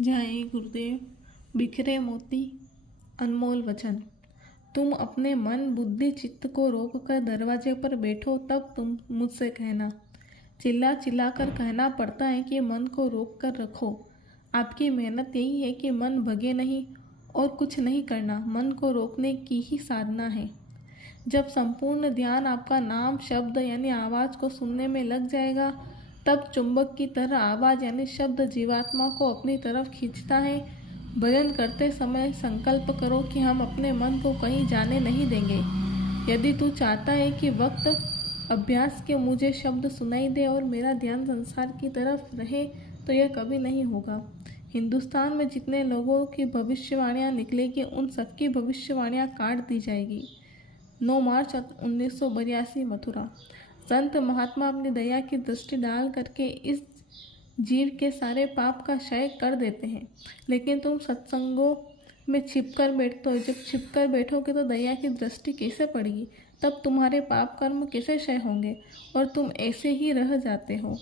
जय गुरुदेव। बिखरे मोती अनमोल वचन। तुम अपने मन बुद्धि चित्त को रोक कर दरवाजे पर बैठो, तब तुम मुझसे कहना। चिल्ला चिल्ला कर कहना पड़ता है कि मन को रोक कर रखो। आपकी मेहनत यही है कि मन भगे नहीं और कुछ नहीं करना, मन को रोकने की ही साधना है। जब संपूर्ण ध्यान आपका नाम शब्द यानी आवाज़ को सुनने में लग जाएगा, तब चुंबक की तरह आवाज़ यानी शब्द जीवात्मा को अपनी तरफ खींचता है। भजन करते समय संकल्प करो कि हम अपने मन को कहीं जाने नहीं देंगे। यदि तू चाहता है कि वक्त अभ्यास के मुझे शब्द सुनाई दे और मेरा ध्यान संसार की तरफ रहे, तो यह कभी नहीं होगा। हिंदुस्तान में जितने लोगों की भविष्यवाणियाँ निकलेगी, उन सबकी भविष्यवाणियाँ काट दी जाएगी। 9 मार्च 1982 मथुरा। संत महात्मा अपनी दया की दृष्टि डाल करके इस जीव के सारे पाप का क्षय कर देते हैं, लेकिन तुम सत्संगों में छिपकर बैठते हो। जब छिपकर बैठोगे तो दया की दृष्टि कैसे पड़ेगी? तब तुम्हारे पाप कर्म कैसे क्षय होंगे और तुम ऐसे ही रह जाते हो।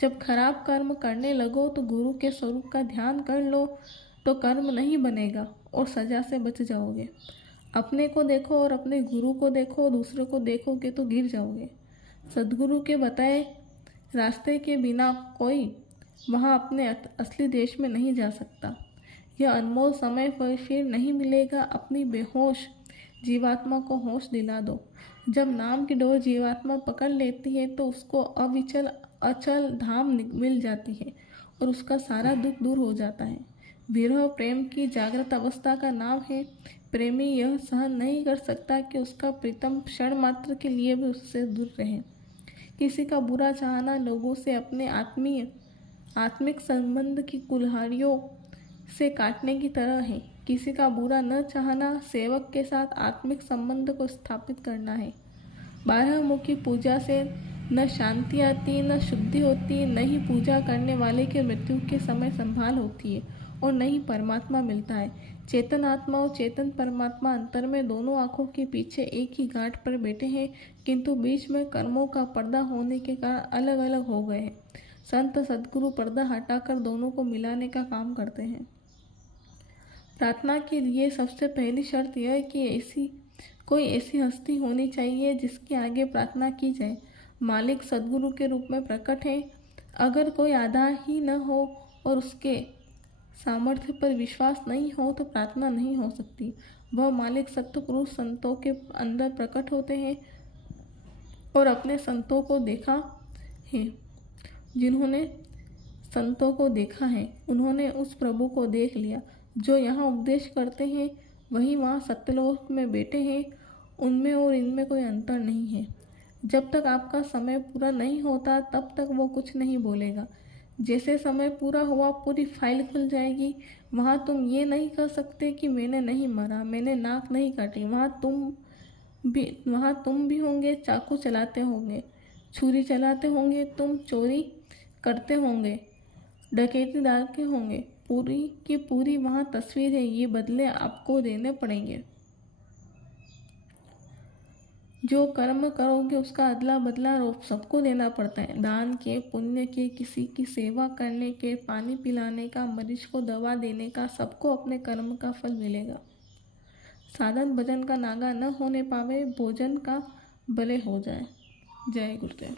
जब खराब कर्म करने लगो तो गुरु के स्वरूप का ध्यान कर लो, तो कर्म नहीं बनेगा और सजा से बच जाओगे। अपने को देखो और अपने गुरु को देखो, दूसरे को देखोगे तो गिर जाओगे। सद्गुरु के बताए रास्ते के बिना कोई वहाँ अपने असली देश में नहीं जा सकता। यह अनमोल समय फिर नहीं मिलेगा। अपनी बेहोश जीवात्मा को होश दिला दो। जब नाम की डोर जीवात्मा पकड़ लेती है तो उसको अचल धाम मिल जाती है और उसका सारा दुख दूर हो जाता है। विरह प्रेम की जागृत अवस्था का नाम है। प्रेमी यह सहन नहीं कर सकता कि उसका प्रीतम क्षण मात्र के लिए भी उससे दूर रहे। किसी का बुरा चाहना लोगों से अपने आत्मिक संबंध की कुल्हाड़ियों से काटने की तरह है। किसी का बुरा न चाहना सेवक के साथ आत्मिक संबंध को स्थापित करना है। 12 मुखी पूजा से न शांति आती, न शुद्धि होती, न ही पूजा करने वाले के मृत्यु के समय संभाल होती है और न ही परमात्मा मिलता है। चेतन आत्मा और चेतन परमात्मा अंतर में दोनों आँखों के पीछे एक ही गांठ पर बैठे हैं, किंतु बीच में कर्मों का पर्दा होने के कारण अलग अलग हो गए हैं। संत सद्गुरु पर्दा हटाकर दोनों को मिलाने का काम करते हैं। प्रार्थना के लिए सबसे पहली शर्त यह है कि कोई ऐसी हस्ती होनी चाहिए जिसके आगे प्रार्थना की जाए। मालिक सद्गुरु के रूप में प्रकट है। अगर कोई आधार ही न हो और उसके सामर्थ्य पर विश्वास नहीं हो तो प्रार्थना नहीं हो सकती। वह मालिक सत्पुरुष संतों के अंदर प्रकट होते हैं और अपने संतों को देखा है। जिन्होंने संतों को देखा है उन्होंने उस प्रभु को देख लिया। जो यहाँ उपदेश करते हैं वही वहाँ सत्यलोक में बैठे हैं। उनमें और इनमें कोई अंतर नहीं है। जब तक आपका समय पूरा नहीं होता तब तक वो कुछ नहीं बोलेगा। जैसे समय पूरा हुआ पूरी फाइल खुल जाएगी। वहाँ तुम ये नहीं कर सकते कि मैंने नहीं मरा, मैंने नाक नहीं काटी। वहाँ तुम भी होंगे, चाकू चलाते होंगे, छुरी चलाते होंगे, तुम चोरी करते होंगे, डकैती डालते होंगे। पूरी की पूरी वहाँ तस्वीर है। ये बदले आपको देने पड़ेंगे। जो कर्म करोगे उसका अदला बदला सबको देना पड़ता है। दान के, पुण्य के, किसी की सेवा करने के, पानी पिलाने का, मरीज को दवा देने का, सबको अपने कर्म का फल मिलेगा। साधन भजन का नागा न होने पावे, भोजन का भले हो जाए। जय गुरुदेव।